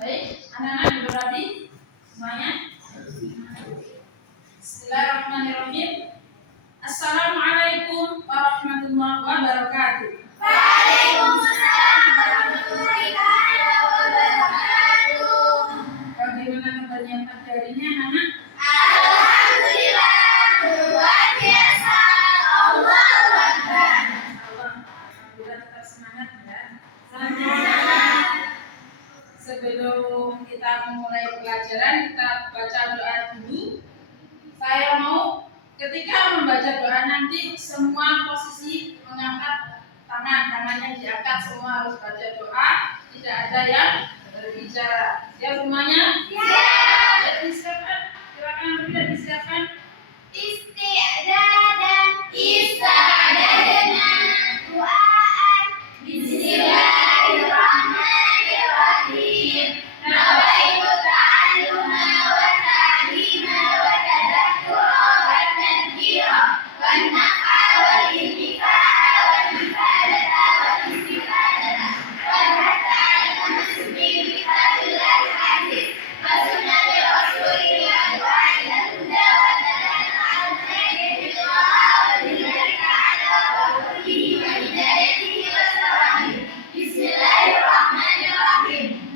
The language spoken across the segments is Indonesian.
Baik, anak-anak berarti semuanya. Bismillahirrahmanirrahim. Assalamualaikum warahmatullahi wabarakatuh. Waalaikumsalam warahmatullahi wabarakatuh. Bagaimana kabarnya pada hari ini, anak-anak? Alhamdulillah, luar biasa. Allahu Akbar. Kita tetap semangat ya. Semangat. Sebelum kita memulai pelajaran, kita baca doa dulu. Saya mau ketika membaca doa nanti semua posisi mengangkat tangannya diangkat, semua harus baca doa, tidak ada yang berbicara. Siap semuanya? Siap. Ya, disiapkan. Silakan sudah disiapkan. Ista'dadana du'aan. Bismillahirrahmanirrahim. Nawaitu ta'alluma wa ta'lima wa tadakkura wa tadhkira wa nafa wal intifa'a wal ifadata wal istifadata wa hatta al-tamasuki bi hablillahil aziz wa sunnati rasulih wa du'a ila huda wa dalal al-khairi bil wa'a wa billahi ta'ala wa kullihi wa hidayatihi wa sawahi. Bismillahirrahmanirrahim.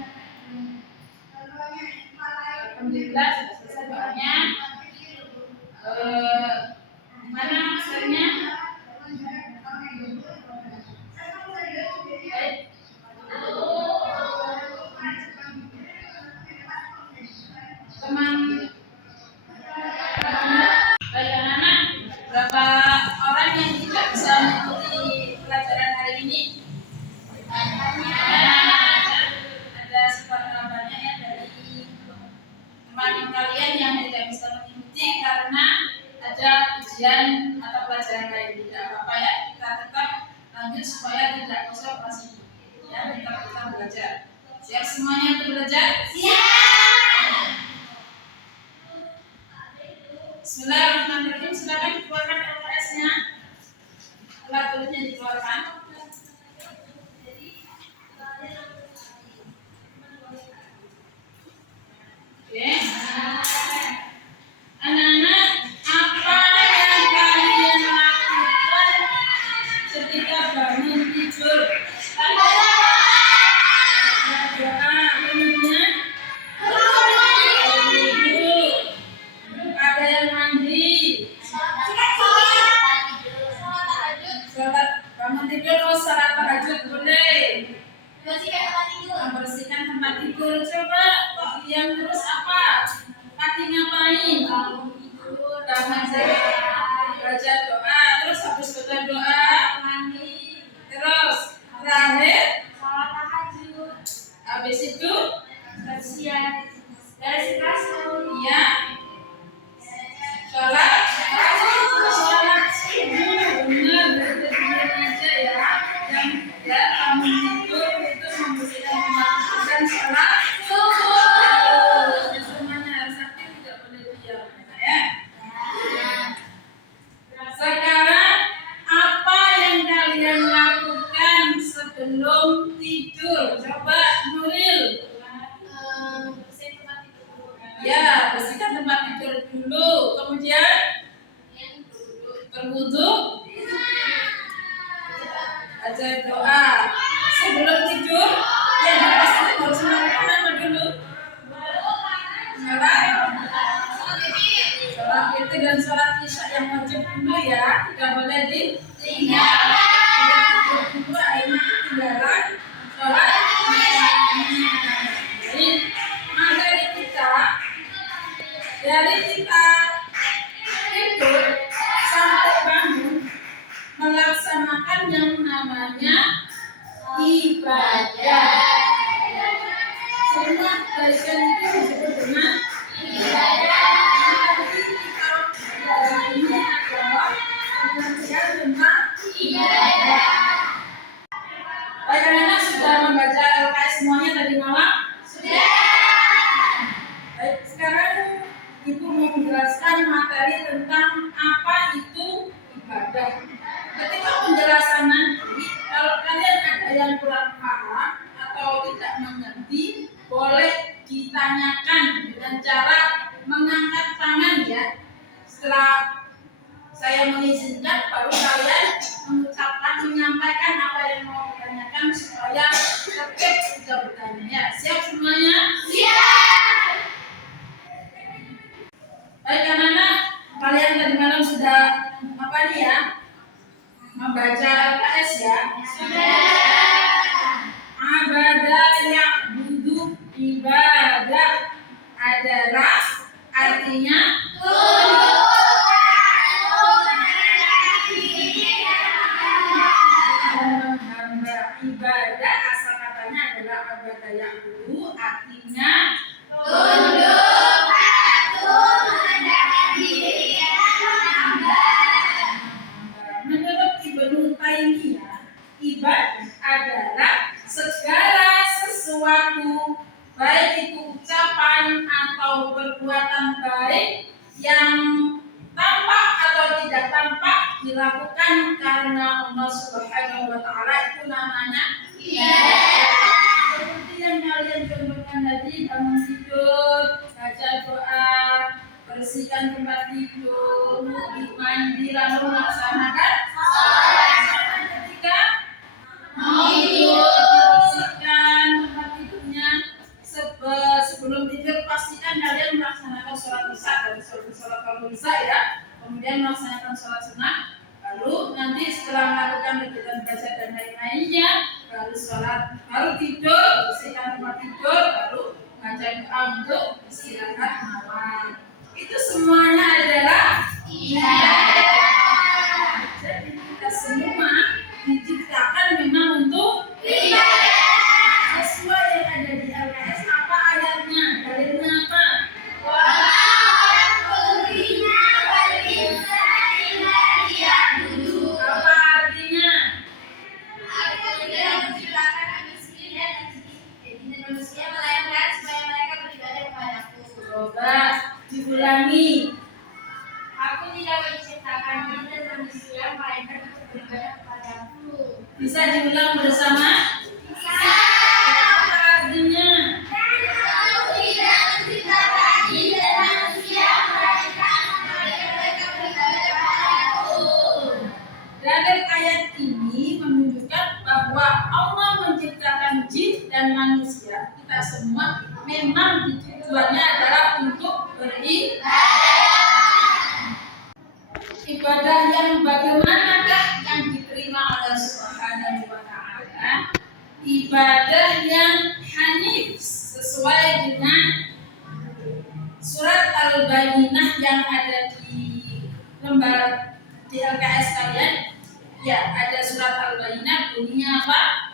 Alhamdulillah sudah selesai doanya. Mana maksudnya? Baik. Teman baik anak-anak, berapa orang yang tidak bisa mengikuti pelajaran hari ini? Ada seberapa banyak ya dari teman kalian yang tidak bisa mengikuti karena ada ujian atau pelajaran lain. Tidak apa-apa ya, kita tetap lanjut supaya tidak konsentrasi. Ya, kita belajar. Siap semuanya untuk belajar? Siap. Bismillahirrahmanirrahim. Silakan dikeluarkan LKS-nya. Alat tulisnya dikeluarkan. Oke. Anak-anak, apa yang kalian lakukan ketika bangun tidur? Doa, kemudian ada yang mandi. Sholat bangun tidur, oh sholat tahajud boleh. Membersihkan tempat tidur. Coba kok yang terus apa? Pagi ngapain? Bangun baca doa. Terus habis baca doa, terus terakhir habis itu ya sholat subuh. Benar, benar aja ya. Yang ya kamu tidur itu membersihkan tempat tidur dan sholat subuh. Semuanya harus aktif, tidak boleh diam ya. Sekarang apa yang kalian lakukan sebelum tidur? Coba Nuril. Ya, bersihkan tempat tidur dulu. Kemudian berwudu, baca doa. Sebelum tidur, yang dipastikan harus melakukan apa dulu? Sholat witir dan sholat isya yang wajib dulu ya, tidak boleh ditinggalkan. Tidak dulu akhirnya ketinggalan sholat isya. Jadi materi kita dari kita tidur sampai bangun melaksanakan yang namanya ibadah. Semua bagian itu disebut dengan ibadah. Jadi kita belajar ini adalah pengertian tentang ibadah. Baik anak-anak, sudah membaca LKS semuanya tadi malam? Sudah. Baik, sekarang Ibu mau menjelaskan materi tentang apa itu ibadah. Ketika penjelasan nanti, kalau kalian ada yang kurang paham atau tidak mengerti, boleh ditanyakan dengan cara mengangkat tangan ya. Setelah saya mengizinkan, baru kalian menyampaikan apa yang mau ditanyakan supaya tertib juga bertanya ya. Siap semuanya? Siap. Baik anak-anak, kalian tadi malam sudah apa nih ya? Membaca LKS ya? Abadah ya'budu ibadah adalah artinya hamba ibadah. Asal katanya adalah abadah ya'budu, artinya Tunduk, patuh, merendahkan diri, hamba. Menurut Ibnu Taimiyah, ibadah adalah segala sesuatu, baik itu ucapan atau perbuatan baik yang tampak atau tidak tampak dilakukan karena Allah Subhanahu wa Ta'ala, itu namanya ibadah. Seperti yang kalian contohkan tadi, bangun tidur, baca doa, bersihkan tempat tidur, mandi, lalu melaksanakan sholat. Ketika mau tidur, bersihkan tempat tidurnya. Sebelum tidur pastikan kalian melaksanakan sholat isya dan sholat kalau bisa ya. Kemudian melaksanakan sholat sunnah. Lalu nanti setelah melakukan kegiatan baca dan lain-lainnya, baru sholat, baru tidur, bersihkan tempat tidur, baru baca doa untuk istirahat malam. Itu semuanya adalah ibadah. Jadi kita semua diciptakan memang untuk ibadah. Sesuai yang ada di LKS, apa ayatnya? Dalilnya apa? Apa artinya? Manusia melayankan supaya mereka beribadah kepadaku. Coba diulangi. Aku tidak menciptakan jin dan manusia melainkan untuk beribadah kepadaku. Bisa diulang bersama? Bisa. Apa artinya? Aku tidak menciptakan jin dan manusia melainkan supaya mereka beribadah kepadaku. Dalil ayat ini menunjukkan bahwa Allah menciptakan jin dan manusia, kita semua memang tujuannya adalah untuk beribadah. Ibadah yang bagaimanakah yang diterima oleh Subhanahu wa Ta'ala? Ibadah yang hanif, sesuai dengan surat Al-Bayyinah yang ada di lembar di LKS kalian. Ya, ada surat Al-Bayyinah, bunyinya apa?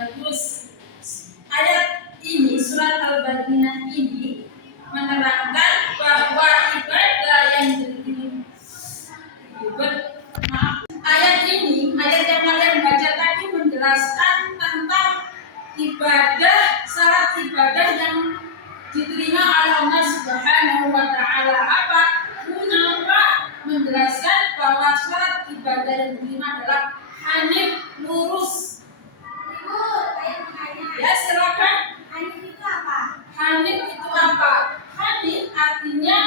Bagus. Ayat ini, surat Al-Bayyinah ini menerangkan bahwa ibadah yang ayat ini, ayat yang kalian baca tadi menjelaskan tentang ibadah, syarat ibadah yang diterima oleh Allah Subhanahu wa Ta'ala. Apa? Kenapa menjelaskan bahwa syarat ibadah yang diterima adalah hanif, lurus. Ya, silakan. Hanif itu apa? Hanif artinya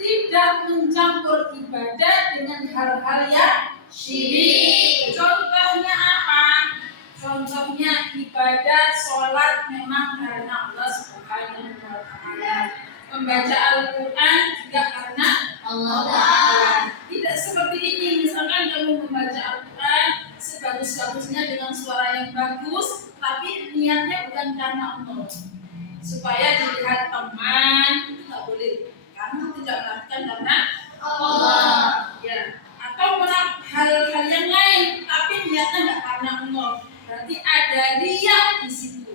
tidak mencampur ibadah dengan hal-hal yang syirik. Contohnya apa? Contohnya ibadah sholat memang karena Allah Subhanahu wa Ta'ala. Membaca Al-Quran juga karena Allah Ta'ala. Tidak seperti ini, misalkan kamu membaca Al-Quran sebagus-bagusnya dengan suara yang bagus, tapi niatnya bukan karena Allah, supaya dilihat teman, itu nggak boleh. Kamu tidak melakukan karena Allah. Ya. Atau hal-hal yang lain, tapi niatnya nggak karena Allah. Berarti ada riya di situ.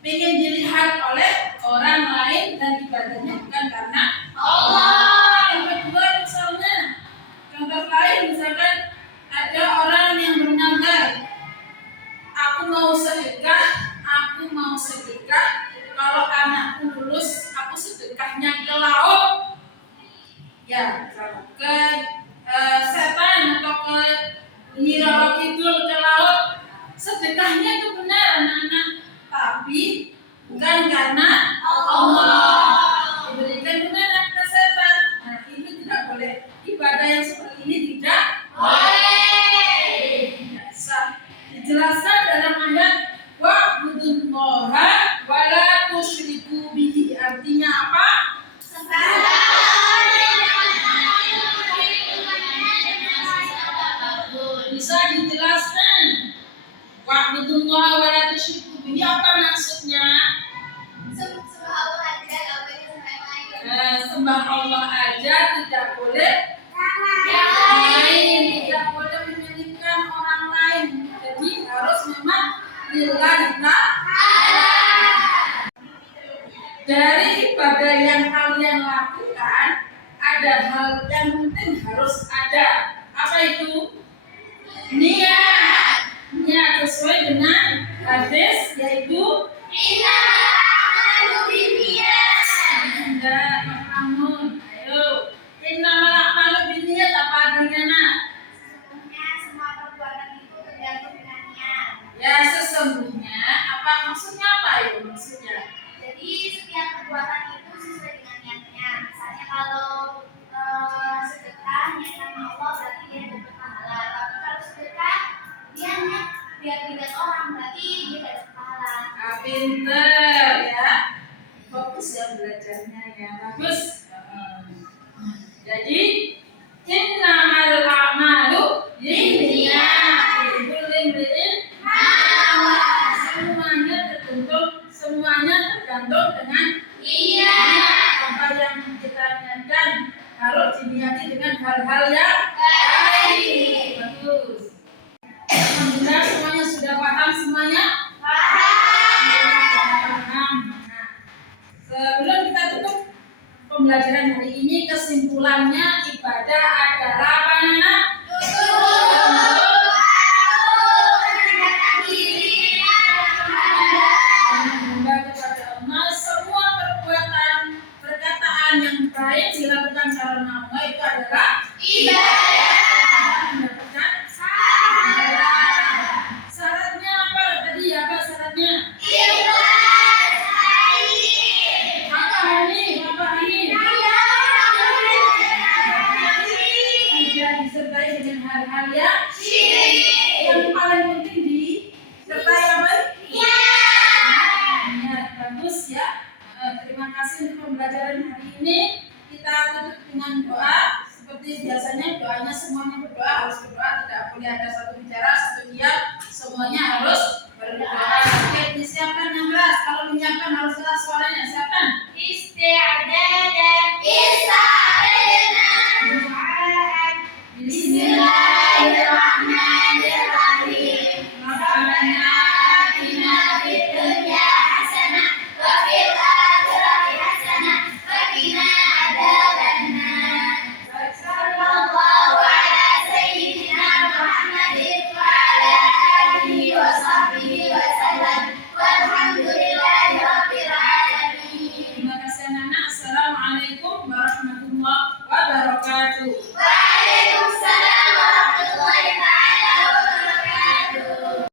Pengen dilihat oleh orang lain dan ibadahnya bukan karena Allah. Yang kedua misalnya, Ya, ke setan atau ke Nyiroro Kidul ke laut, sedekahnya itu benar anak-anak, tapi bukan karena Allah. Diberikan benar ke setan. Nah, ini tidak boleh. Ibadah yang seperti ini tidak boleh. Tidak sah. Dijelaskan dalam ayat wa'budullaha wa la tusyriku bihi. Artinya apa? Bisa dijelaskan wa'budullaha wa la tusyriku bihi, apa maksudnya? Sembah Allah aja, tidak boleh yang lain, tidak boleh menyanyikan orang lain. Jadi harus memang lillahi ta'ala. Dari ibadah yang kalian lakukan, ada hal yang penting harus ada. Apa itu? Niat. Niat sesuai dengan hadis, yaitu namun, ayo, innamal a'malu binniyat, apa artinya? Ya, sesungguhnya apa maksudnya, apa itu maksudnya? Jadi setiap perbuatan itu sesuai dengan niatnya. Misalnya kalau sedekah niat sama Allah berarti dia dapat pahala. Tapi kalau sedekah dia niat biar dilihat orang berarti dia dapat pahala. Pinter ya, fokus ya belajarnya ya, bagus. Jadi innamal a'malu binniyat, likulli imri'in ma nawa. Semuanya tergantung dengan niat. Apa yang kita niatkan harus diniati dengan hal-hal yang baik. Bagus. Alhamdulillah semuanya sudah paham semuanya? Paham. Nah, sebelum kita tutup pembelajaran hari ini, kesimpulannya ibadah adalah apa, anak? Yang baik dilakukan karena Allah itu adalah ibadah. Mendapatkan syaratnya apa tadi? Apa syaratnya? Apa ini? Tidak disertai dengan hal-hal yang yang paling penting disertai apa? Niat. Bagus ya. Terima kasih untuk pembelajaran hari ini. Kita tutup dengan doa. Seperti biasanya doanya semuanya berdoa, harus berdoa, tidak boleh ada satu bicara, satu diam, semuanya harus